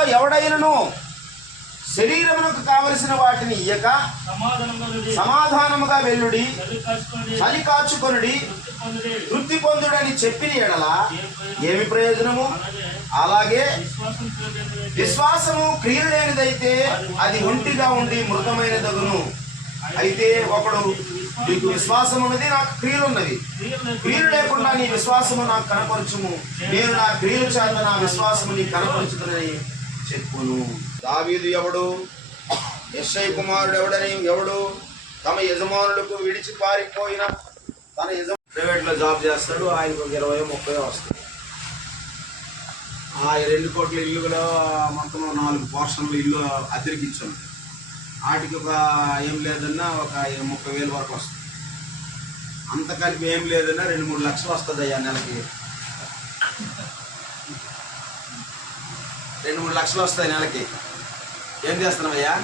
మీలో ఎవడైనను శరీరమునకు కావలసిన వాటిని ఇయ్యక సమాధానముగా వెల్లుడి, చలి కాచుకొనుడి, తృప్తి పొందుడని చెప్పిన ఎడల ఏమి ప్రయోజనము? అలాగే విశ్వాసము క్రియలు లేనిదైతే అది ఒంటిగా ఉండి మృతమైనదగును. అయితే ఒకడు నీకు విశ్వాసం ఉన్నది, నాకు క్రియలు ఉన్నవి, క్రియలు లేకుండా నీ విశ్వాసము నాకు కనపరచుము, నేను నా క్రియల చేత నా విశ్వాసము నీకు కనపరచుదని చెప్పును. దావీదు ఎవడు? యెష్షయి కుమారుడు ఎవడు తమ యజమానులకు విడిచి పారిపోయిన తన ప్రైవేట్లో జాబ్ చేస్తాడు. ఆయనకు 20-30 వస్తుంది. ఆ 2 కోట్ల ఇల్లులో మొత్తం 4 పోర్షన్లు ఇల్లు అద్దెకి ఇచ్చాను. వాటికి ఏం లేదన్నా ఒక 30,000 వరకు వస్తుంది. అంత కలిపి ఏం లేదన్నా 2-3 లక్షలు వస్తుంది అయ్యా నెలకి. 2-3 లక్షలు వస్తాయి నెలకి. ఏం చేస్తున్నావయ్యా?